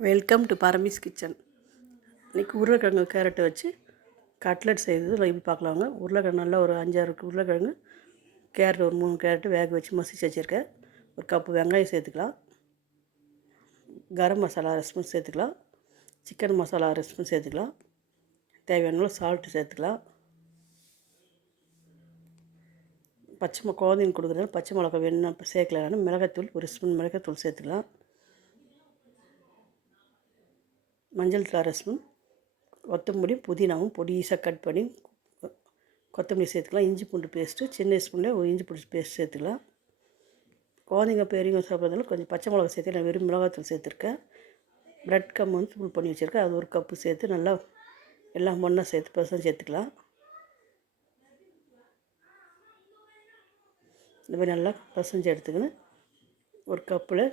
Welcome to பரமிஸ் kitchen இன்றைக்கி உருளைக்கிழங்கு கேரட்டை வச்சு கட்லெட் செய்கிறது எப்படி பார்க்கலாங்க உருளைக்கிழங்கு நல்லா ஒரு அஞ்சாறு உருளைக்கிழங்கு கேரட் ஒரு மூணு கேரட்டு வேக வச்சு மசிச்சு வச்சுருக்கேன். ஒரு கப்பு வெங்காயம் சேர்த்துக்கலாம். கரம் மசாலா அரை சேர்த்துக்கலாம். சிக்கன் மசாலா அரை சேர்த்துக்கலாம். தேவையான சால்ட்டு சேர்த்துக்கலாம். பச்சை குழந்தைங்க கொடுக்குறதுனால பச்சை மிளகா வேணும் சேர்க்கலனாலும் மிளகாத்தூள் ஒரு ஸ்பூன் மிளகாத்தூள் சேர்த்துக்கலாம். மஞ்சள் தூள் கொத்தமல்லி புதினாவும் பொடிசாக கட் பண்ணி கொத்தமல்லி சேர்த்துக்கலாம். இஞ்சி பூண்டு பேஸ்ட்டு சின்ன ஸ்பூனில் ஒரு இஞ்சி பூண்டு பேஸ்ட் சேர்த்துக்கலாம். குழந்தைங்க பெரியவங்க சாப்பிட்றதுனால கொஞ்சம் பச்சை மிளகா சேர்த்து நான் வெறும் மிளகாத்தூள் சேர்த்துருக்கேன். ப்ரெட் கம் வந்து தூள் பண்ணி வச்சுருக்கேன். அது ஒரு கப்பு சேர்த்து நல்லா எல்லாம் ஒன்றா சேர்த்து பசங்க சேர்த்துக்கலாம். இந்த மாதிரி நல்லா பசஞ்சு எடுத்துக்கின்னு ஒரு கப்பில்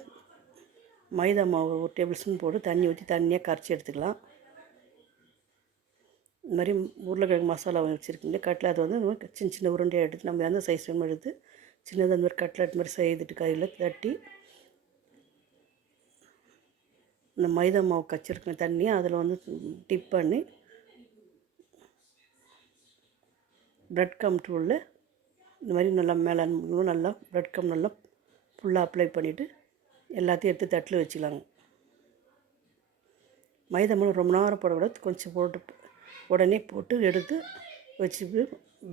மைதா மாவு ஒரு டேபிள் ஸ்பூன் போட்டு தண்ணி ஊற்றி தண்ணியாக கரைச்சி எடுத்துக்கலாம். இந்த மாதிரி உருளைக்கிழங்கு மசாலா வச்சுருக்கீங்க. கட்லட் அது வந்து சின்ன சின்ன உருண்டையாக எடுத்து நம்ம எந்த சைஸ் வேணுமோ எடுத்து சின்னதாக அந்த மாதிரி கட்லட் மாதிரி செய்துட்டு கையில் தட்டி இந்த மைதா மாவு கச்சிருக்கிற தண்ணியை அதில் வந்து டிப் பண்ணி ப்ரெட் கம் டூலில் இந்த மாதிரி நல்லா மேலே நல்லா ப்ரெட் கம் நல்லா ஃபுல்லாக அப்ளை பண்ணிவிட்டு எல்லாத்தையும் எடுத்து தட்டில் வச்சுக்கலாங்க. மைதா மாவு ரொம்ப நேரம் போடக்கூடாது கொஞ்சம் போட்டு உடனே போட்டு எடுத்து வச்சுட்டு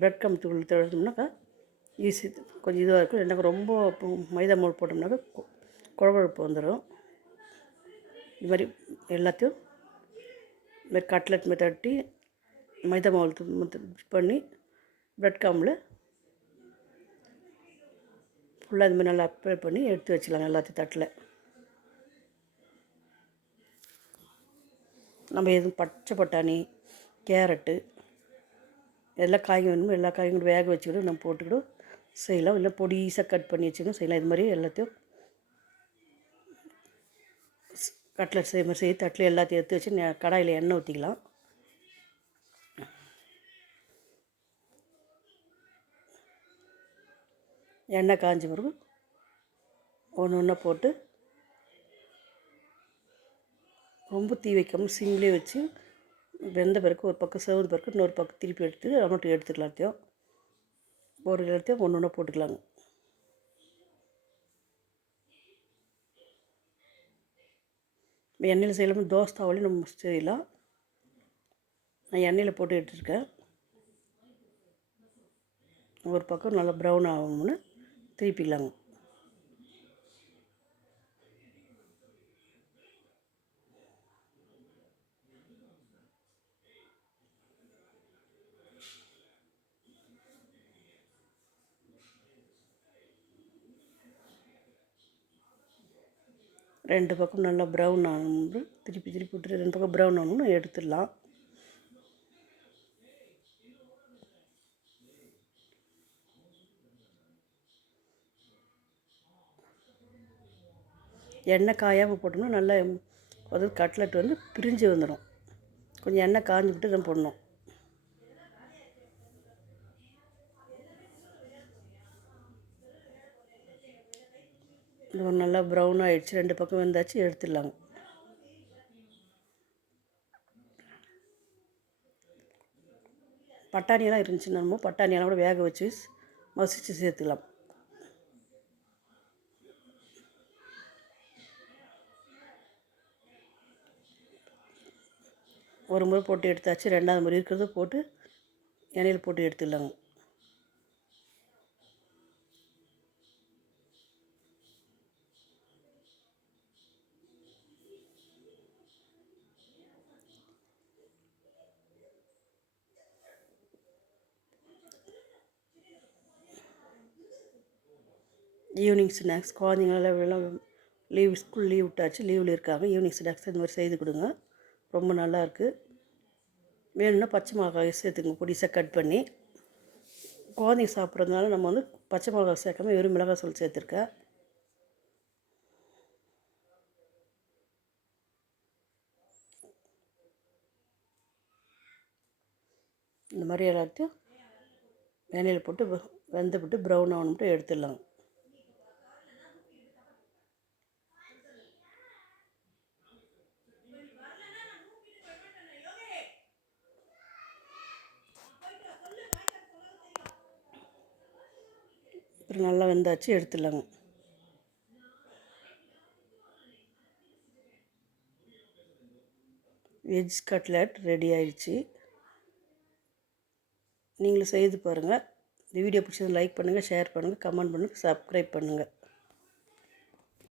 ப்ரெட் கம் தூள் தழுத்தோம்னாக்கா ஈஸி கொஞ்சம் இதுவாக இருக்கும். எனக்கு ரொம்ப மைதா மாவு போட்டோம்னாக்கா குழகுழப்பு வந்துடும் இது மாதிரி எல்லாத்தையும் இது கட்லெட் மாதிரி தட்டி மைதா மாவு பண்ணி ப்ரெட் காமில் ஃபுல்லாக இது மாதிரி நல்லா அப்ளை பண்ணி எடுத்து வச்சிடலாம் எல்லாத்தையும் தட்டில். நம்ம எதுவும் பச்சை பட்டாணி கேரட்டு எல்லா காயும் வேணுமோ எல்லா காய்கறியும் வேக வச்சுக்கிட்டு நம்ம போட்டுக்கிட்டு செய்யலாம். இல்லை பொடிசாக கட் பண்ணி வச்சுக்கணும் செய்யலாம். இது மாதிரி எல்லாத்தையும் கட்லட் செய்ய மாதிரி செய்ய தட்டில் எல்லாத்தையும் எடுத்து வச்சு கடாயில் எண்ணெய் ஊற்றிக்கலாம் எண்ணெய் காஞ்ச பிறகு ஒன்று ஒன்றா போட்டு ரொம்ப தீ வைக்காமல் சிம்லேயே வச்சு வெந்த பிறகு ஒரு பக்கம் செவந்த பிறகு இன்னொரு பக்கம் திருப்பி எடுத்து அமௌண்ட்டு எடுத்துக்கலாம் எல்லாத்தையும் ஒரு எல்லாத்தையும் ஒன்று ஒன்றா போட்டுக்கலாங்க. எண்ணெயில் செய்யலாமல் தோசை தாவலையும் நம்ம செய்யலாம். நான் எண்ணெயில் போட்டு எடுத்துருக்கேன். ஒரு பக்கம் நல்லா ப்ரௌன் ஆகணும்னு. திருப்பிக்கலாங்க ரெண்டு பக்கம் நல்லா ப்ரௌன் ஆகணும் திருப்பி திருப்பி விட்டுட்டு ரெண்டு பக்கம் ப்ரௌன் ஆகணும்னு எடுத்துடலாம். எண்ணெய் காயாமல் போட்டோம்னா நல்லா அதாவது கட்லெட் வந்து பிரிஞ்சு வந்துடும் கொஞ்சம் எண்ணெய் காஞ்சி விட்டு தான் போடணும். இது நல்லா ப்ரௌன் ஆகிடுச்சு ரெண்டு பக்கம் வந்தாச்சு எடுத்துடலாங்க பட்டாணியெல்லாம் இருந்துச்சுன்னா நம்ம பட்டாணியெல்லாம் கூட வேக வச்சு மசித்து சேர்த்துக்கலாம் ஒரு முறை போட்டு எடுத்தாச்சு ரெண்டாவது முறை இருக்கிறத போட்டு எண்ணெயில் போட்டு எடுத்துடலாங்க. ஈவினிங் ஸ்நாக்ஸ் குழந்தைங்களெல்லாம் லீவ் ஸ்கூல் லீவ் விட்டாச்சு லீவில் இருக்காங்க. ஈவினிங் ஸ்நாக்ஸ் இந்த மாதிரி செய்து கொடுங்க. ரொம்ப நல்லாயிருக்கு. வேணும்னா பச்சை மிளகாய் சேர்த்துங்க பொடிசாக கட் பண்ணி. குழந்தைங்க சாப்பிட்றதுனால நம்ம வந்து பச்சை மிளகாய் சேர்க்காம வெறும் மிளகாய் தூள் சேர்த்துருக்கேன். இந்த மாதிரி எல்லாத்தையும் எண்ணெயில் போட்டு வெந்த விட்டு ப்ரௌன் ஆகணும்ட்டு எடுத்துடலாம். அப்புறம் நல்லா வெந்தாச்சு எடுத்துடலாங்க. வெஜ் கட்லட் ரெடி ஆயிடுச்சு. நீங்களும் செய்து பாருங்கள் இந்த வீடியோ பிடிச்சது லைக் பண்ணுங்கள் ஷேர் பண்ணுங்கள் கமெண்ட் பண்ணுங்கள் சப்ஸ்கிரைப் பண்ணுங்கள்